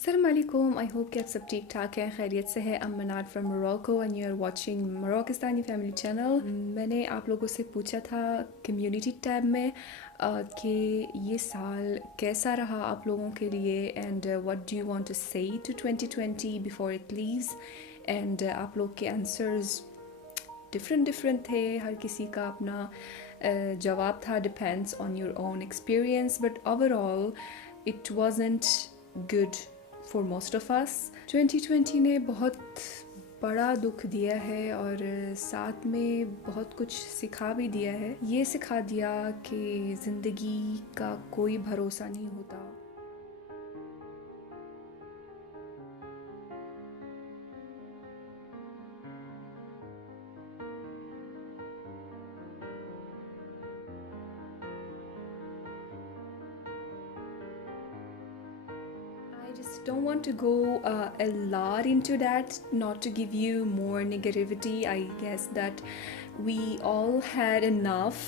Assalamualaikum. I hope कि आप सब ठीक ठाक हैं, खैरियत से है। I'm Manat from Morocco and you are watching Moroccistani Family Channel। मैंने आप लोगों से पूछा था कम्युनिटी टैब में कि ये साल कैसा रहा आप लोगों के लिए and what do you want to say to 2020 before it leaves. And आप लोग के आंसर्स डिफरेंट थे, हर किसी का अपना जवाब था, depends on your own experience, but overall it wasn't good for most of us. 2020 ने बहुत बड़ा दुख दिया है और साथ में बहुत कुछ सिखा भी दिया है। ये सिखा दिया कि ज़िंदगी का कोई भरोसा नहीं होता। I just don't want to go a lot into that, not to give you more negativity. I guess that we all had enough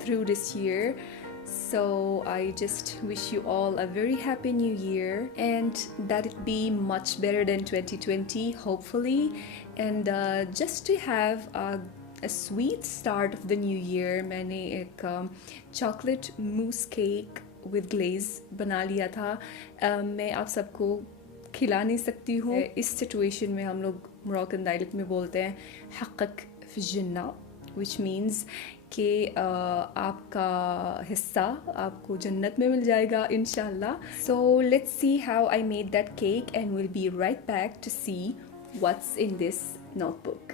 through this year. So I just wish you all a very happy new year and that it be much better than 2020, hopefully. And just to have a sweet start of the new year, मैंने एक chocolate mousse cake with glaze बना लिया था। मैं आप सबको खिला नहीं सकती हूँ। इस सिचुएशन में हम लोग मोरक्कन डायलेक्ट में बोलते हैं हक़क फ़िजन्ना, विच मीन्स कि आपका हिस्सा आपको जन्नत में मिल जाएगा इंशाल्लाह। So let's see how I made that cake and will be right back to see what's in this notebook.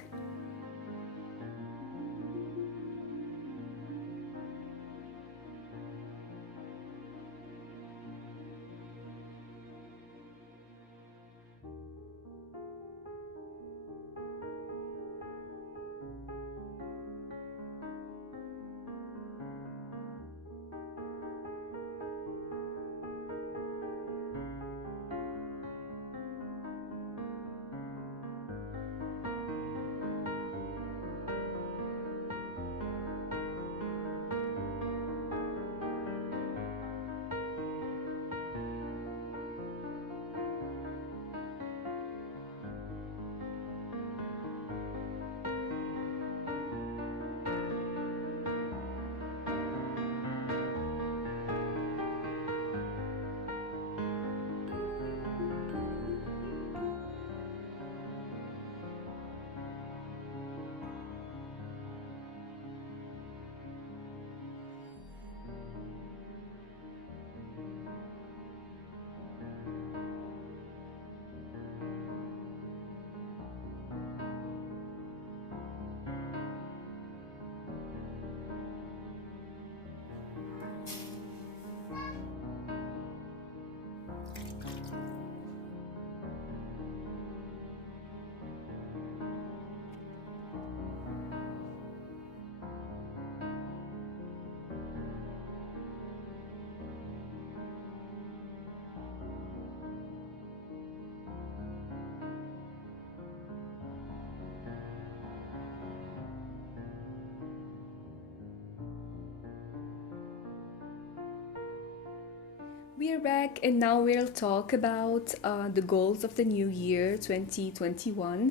We are back and now we'll talk about the goals of the new year 2021.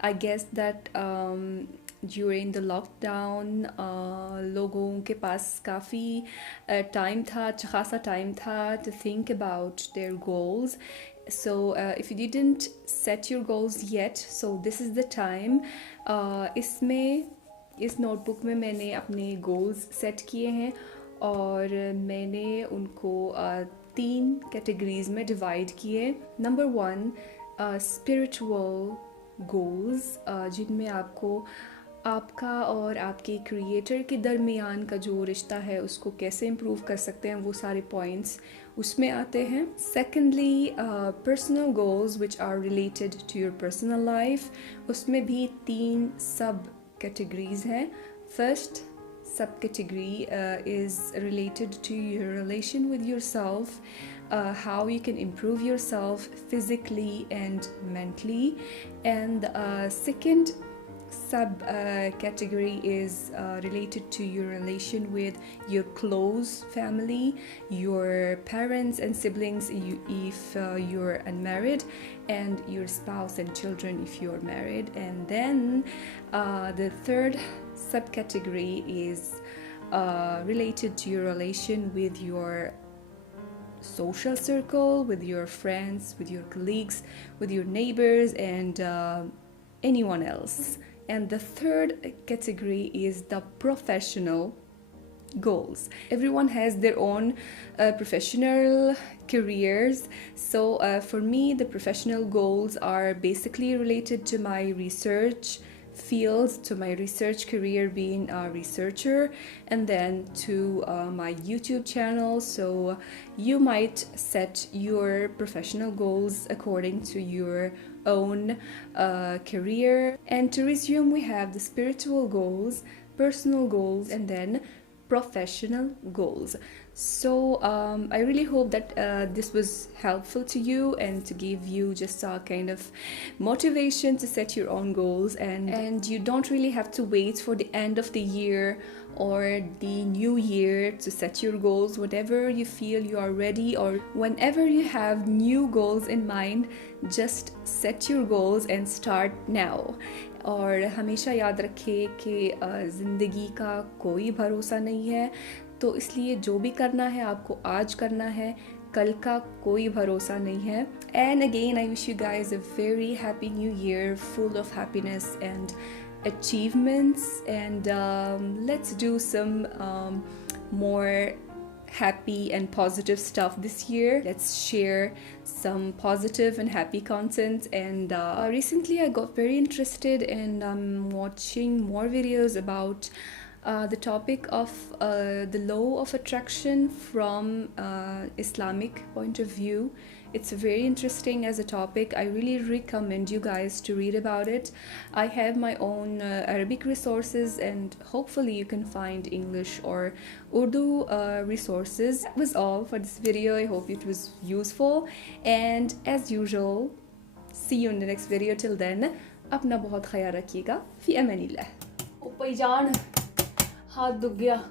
I guess that during the lockdown लोगों के पास काफ़ी time था, अच्छा खासा time था to think about their goals. So if you didn't set your goals yet, so this is the time. इसमें इस notebook में मैंने अपने गोल्स सेट किए हैं और मैंने उनको 3 कैटेगरीज में डिवाइड किए। नंबर 1 स्पिरिचुअल गोल्स, जिनमें आपको आपका और आपके क्रिएटर के दरमियान का जो रिश्ता है उसको कैसे इम्प्रूव कर सकते हैं, वो सारे पॉइंट्स उसमें आते हैं। Secondly personal goals which are related to your personal life, उसमें भी 3 सब कैटेगरीज हैं। First subcategory is related to your relation with yourself, how you can improve yourself physically and mentally. And second sub category is related to your relation with your close family, your parents and siblings if you're unmarried, and your spouse and children if you're married. And then the third subcategory is related to your relation with your social circle, with your friends, with your colleagues, with your neighbors, and anyone else. And the third category is the professional goals. Everyone has their own professional careers. So for me, the professional goals are basically related to my research fields, to my research career being a researcher, and then to my YouTube channel. So you might set your professional goals according to your own career. And to resume, we have the spiritual goals, personal goals, and then professional goals. So I really hope that this was helpful to you and to give you just a kind of motivation to set your own goals, and you don't really have to wait for the end of the year or the new year to set your goals. Whenever you feel you are ready or whenever you have new goals in mind, just set your goals and start now. और हमेशा याद रखें कि ज़िंदगी का कोई भरोसा नहीं है, तो इसलिए जो भी करना है आपको आज करना है, कल का कोई भरोसा नहीं है. And again, I wish you guys a very happy new year, full of happiness and achievements, and let's do some more happy and positive stuff this year. Let's share some positive and happy content. And recently I got very interested in watching more videos about the topic of the law of attraction from Islamic point of view. It's very interesting as a topic. I really recommend you guys to read about it. I have my own Arabic resources, and hopefully you can find English or Urdu resources. That was all for this video. I hope it was useful, and as usual, see you in the next video. Till then, अपना बहुत ख्याल रखिएगा. फी अमानिल्लाह. ओ भाईजान, हाथ दुख गया.